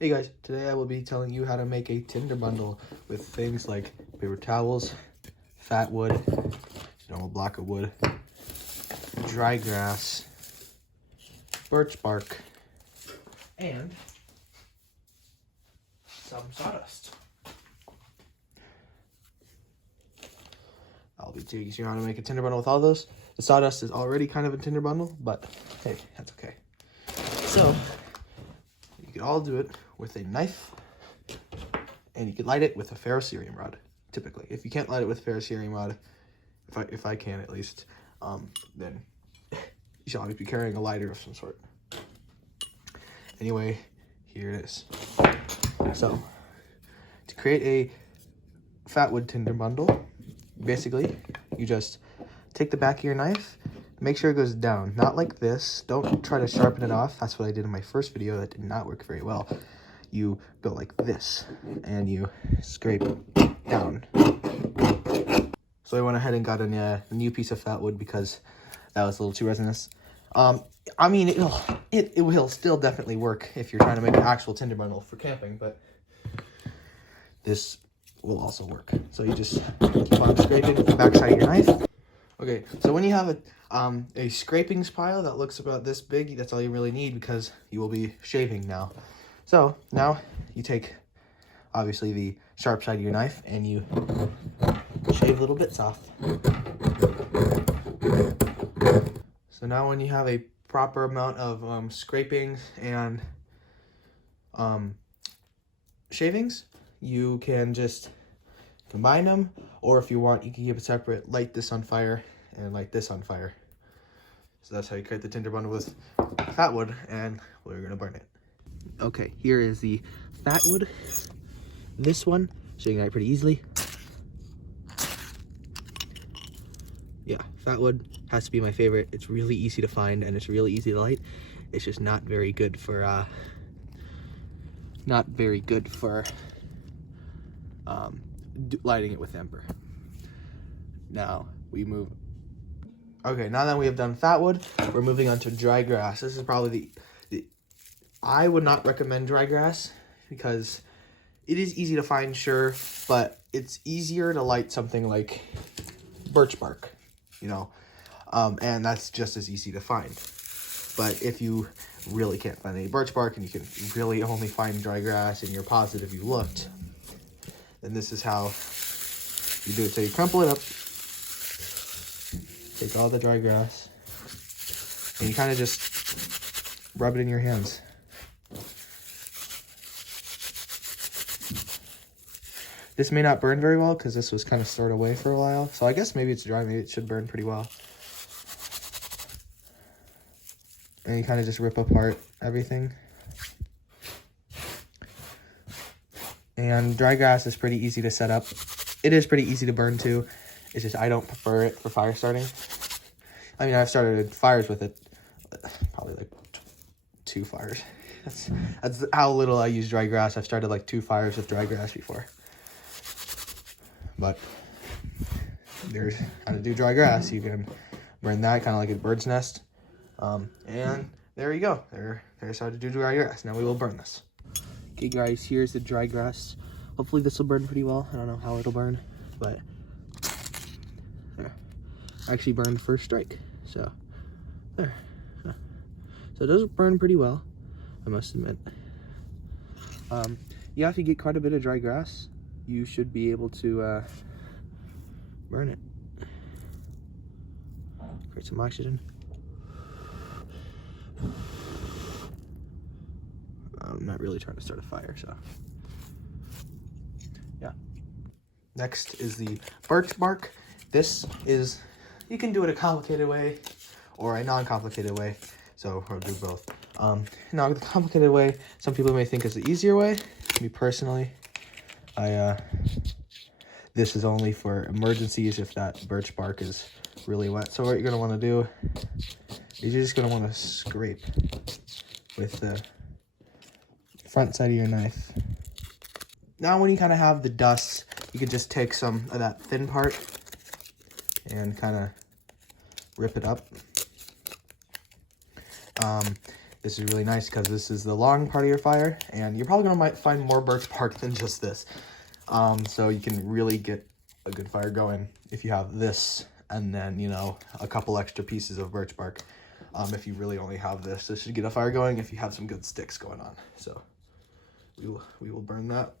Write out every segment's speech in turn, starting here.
Hey guys, today I will be telling you how to make a Tinder bundle with things like paper towels, fat wood, normal block of wood, dry grass, birch bark, and some sawdust. I'll be teaching you how to make a Tinder bundle with all those. The sawdust is already kind of a Tinder bundle, but hey, that's okay. So, you can all do it with a knife, and you can light it with a ferrocerium rod, typically. If you can't light it with a ferrocerium rod, if I can at least, then you should always be carrying a lighter of some sort. Anyway, here it is. So, to create a fat wood Tinder bundle, basically, you just take the back of your knife, make sure it goes down, not like this. Don't try to sharpen it off. That's what I did in my first video. That did not work very well. You go like this, and you scrape down. So I went ahead and got a new piece of fat wood because that was a little too resinous. I mean, it will still definitely work if you're trying to make an actual Tinder bundle for camping, but this will also work. So you just keep on scraping with the back side of your knife. Okay, so when you have a scrapings pile that looks about this big, that's all you really need because you will be shaving now. So now you take, obviously, the sharp side of your knife and you shave little bits off. So now when you have a proper amount of scrapings and shavings, you can just combine them, or if you want, you can keep it separate, light this on fire and light this on fire. So that's how you create the Tinder bundle with fat wood, and we're gonna burn it. Okay, here is the fat wood. This one should ignite pretty easily. Yeah, fat wood has to be my favorite. It's really easy to find and it's really easy to light. It's just not very good for lighting it with ember. Now we move. Okay, now that we have done fat wood, we're moving on to dry grass. This is probably I would not recommend dry grass because it is easy to find, sure, but it's easier to light something like birch bark, you know, and that's just as easy to find. But if you really can't find any birch bark and you can really only find dry grass and you're positive you looked, then this is how you do it. So you crumple it up, take all the dry grass, and you kind of just rub it in your hands. This may not burn very well because this was kind of stored away for a while. So I guess maybe it's dry, maybe it should burn pretty well. And you kind of just rip apart everything. And dry grass is pretty easy to set up. It is pretty easy to burn too. It's just I don't prefer it for fire starting. I mean, I've started fires with it, probably like 2 fires. That's how little I use dry grass. I've started like 2 fires with dry grass before. But there's how to do dry grass. You can burn that kind of like a bird's nest. And there you go. There's how to do dry grass. Now we will burn this. Okay guys, here's the dry grass. Hopefully this will burn pretty well. I don't know how it'll burn, but there. I actually burned first strike. So there. So it does burn pretty well, I must admit. You have to get quite a bit of dry grass. You should be able to burn it. Create some oxygen. I'm not really trying to start a fire, so yeah. Next is the birch bark. This is, you can do it a complicated way or a non-complicated way, so we'll do both. Now the complicated way, some people may think is the easier way. Me personally, this is only for emergencies if that birch bark is really wet. So what you're gonna want to do is you're just gonna want to scrape with the front side of your knife. Now when you kind of have the dust, you can just take some of that thin part and kind of rip it up. this is really nice because this is the long part of your fire, and you're probably gonna might find more birch bark than just this. So you can really get a good fire going if you have this and then, you know, a couple extra pieces of birch bark. If you really only have this should get a fire going if you have some good sticks going on. So we will burn that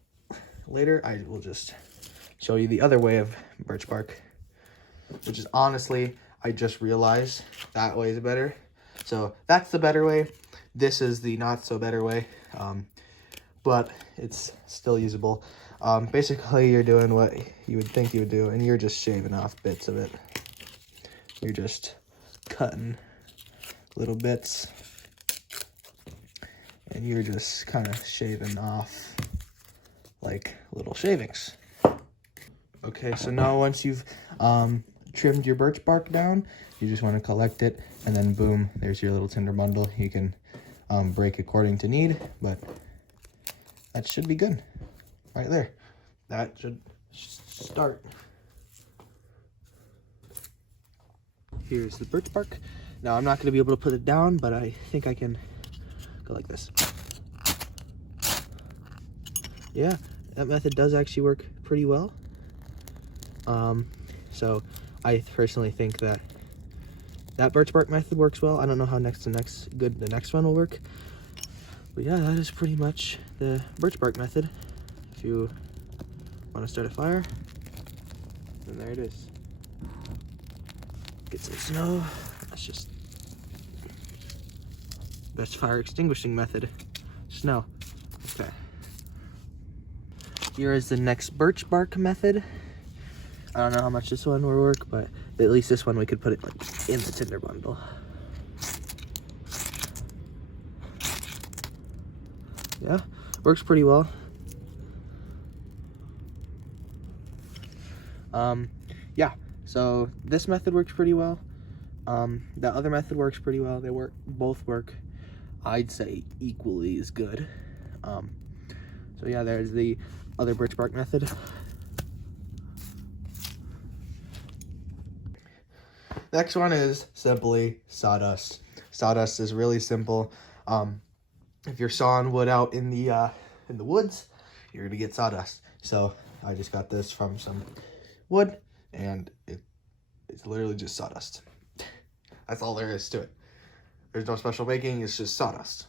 later. I will just show you the other way of birch bark, which is honestly, I just realized that way is better. So that's the better way. This is the not so better way, but it's still usable. Basically, you're doing what you would think you would do, and you're just shaving off bits of it. You're just cutting little bits, and you're just kind of shaving off like little shavings. Okay, so now once you've trimmed your birch bark down, you just want to collect it, and then boom, there's your little tinder bundle. You can break according to need, but that should be good right there. That should start. Here's the birch bark. Now I'm not going to be able to put it down, but I think I can go like this. Yeah, that method does actually work pretty well. So I personally think that birch bark method works well. I don't know how the next one will work, but yeah, that is pretty much the birch bark method. If you want to start a fire, then there it is. Get some snow. That's just best fire extinguishing method. Snow. Okay. Here is the next birch bark method. I don't know how much this one will work, but at least this one we could put it like in the tinder bundle. Yeah, works pretty well. Yeah, so this method works pretty well. The other method works pretty well. They both work, I'd say, equally as good. So yeah, there's the other birch bark method. Next one is simply sawdust. Sawdust is really simple. If you're sawing wood out in the woods, you're gonna get sawdust. So I just got this from some wood, and it's literally just sawdust. That's all there is to it. There's no special making, it's just sawdust.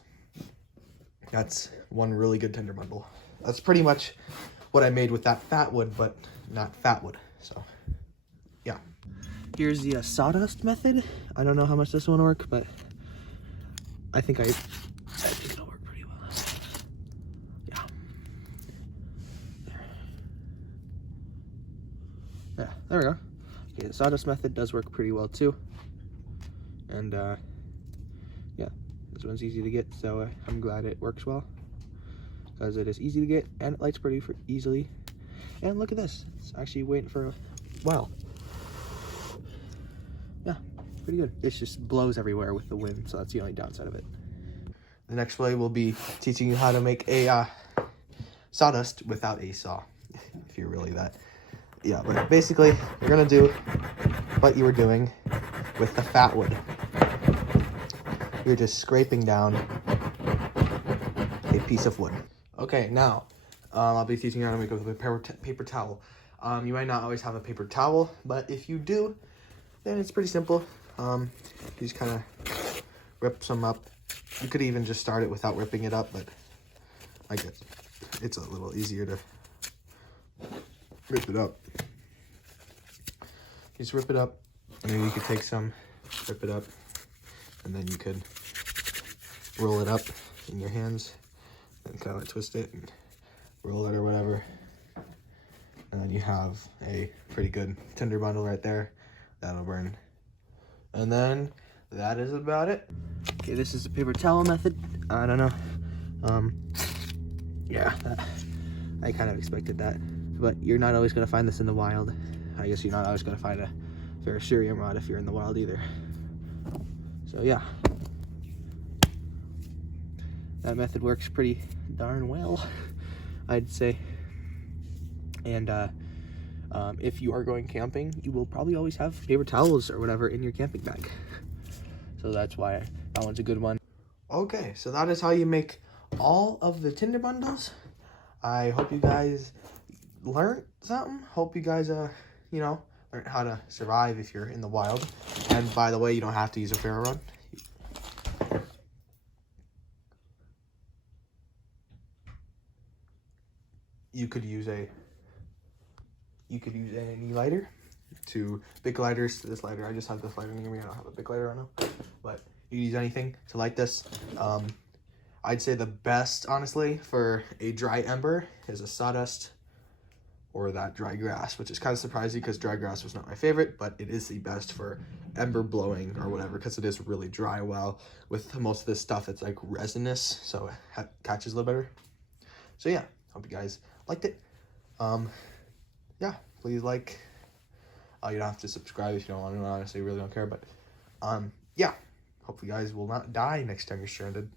That's one really good tinder bundle. That's pretty much what I made with that fat wood, but not fat wood. So yeah. Here's the sawdust method. I don't know how much this one will work, but I think it'll work pretty well. Yeah. Yeah, there we go. Okay, the sawdust method does work pretty well too. And yeah, this one's easy to get, so I'm glad it works well, because it is easy to get and it lights pretty easily. And look at this, it's actually waiting for a while. Yeah, pretty good. It just blows everywhere with the wind, so that's the only downside of it. The next way will be teaching you how to make a sawdust without a saw, if you're really that. Yeah, but basically, you're gonna do what you were doing with the fat wood. You're just scraping down a piece of wood. Okay, now I'll be teaching you how to make a paper towel. You might not always have a paper towel, but if you do, then it's pretty simple. You just kind of rip some up. You could even just start it without ripping it up, but I guess it's a little easier to rip it up. Just rip it up, and then you could take some, rip it up, and then you could roll it up in your hands and kind of like twist it and roll it or whatever. And then you have a pretty good tinder bundle right there. That'll burn. And then that is about it. Okay, this is the paper towel method. I don't know. Yeah, I kind of expected that. But you're not always going to find this in the wild. I guess you're not always going to find a ferrocerium rod if you're in the wild either. So yeah. That method works pretty darn well, I'd say. And if you are going camping, you will probably always have paper towels or whatever in your camping bag. So that's why that one's a good one. Okay, so that is how you make all of the Tinder bundles. I hope you guys learned something. Hope you guys, learn how to survive if you're in the wild. And by the way, you don't have to use a ferro rod. You could use any lighter. To big lighters to this lighter. I just have this lighter near me. I don't have a big lighter right now, but you can use anything to light this. I'd say the best, honestly, for a dry ember is a sawdust or that dry grass, which is kind of surprising because dry grass was not my favorite, but it is the best for ember blowing or whatever because it is really dry. Well, with most of this stuff, it's like resinous, so it catches a little better. So yeah, hope you guys liked it. Yeah, please like. You don't have to subscribe if you don't want to. Honestly, really don't care. But yeah, hope you guys will not die next time you're stranded.